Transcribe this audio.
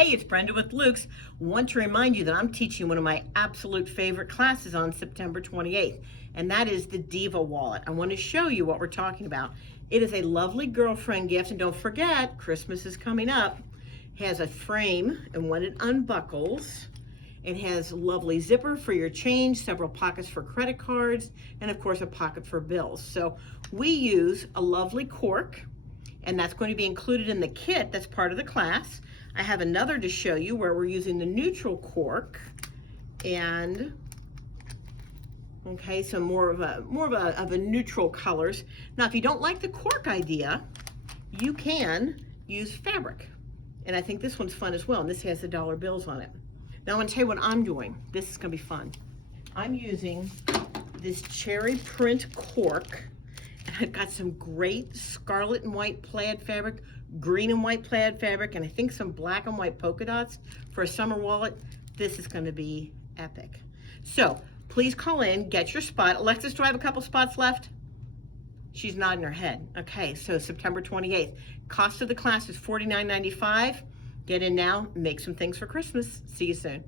Hey, it's Brenda with Luke's. Want to remind you that I'm teaching one of my absolute favorite classes on September 28th, and that is the Diva Wallet. I want to show you what we're talking about. It is a lovely girlfriend gift, and don't forget, Christmas is coming up. It has a frame, and when it unbuckles, it has a lovely zipper for your change, several pockets for credit cards, and of course a pocket for bills. So we use a lovely cork, and that's going to be included in the kit that's part of the class. I have another to show you where we're using the neutral cork, and okay, so more of a neutral colors. Now, if you don't like the cork idea, you can use fabric, and I think this one's fun as well. And this has the dollar bills on it. Now, I want to tell you what I'm doing. This is going to be fun. I'm using this cherry print cork. I've got some great scarlet and white plaid fabric, green and white plaid fabric, and I think some black and white polka dots for a summer wallet. This is going to be epic. So please call in, get your spot. Alexis, do I have a couple spots left? She's nodding her head. Okay, so September 28th. Cost of the class is $49.95. Get in now, make some things for Christmas. See you soon.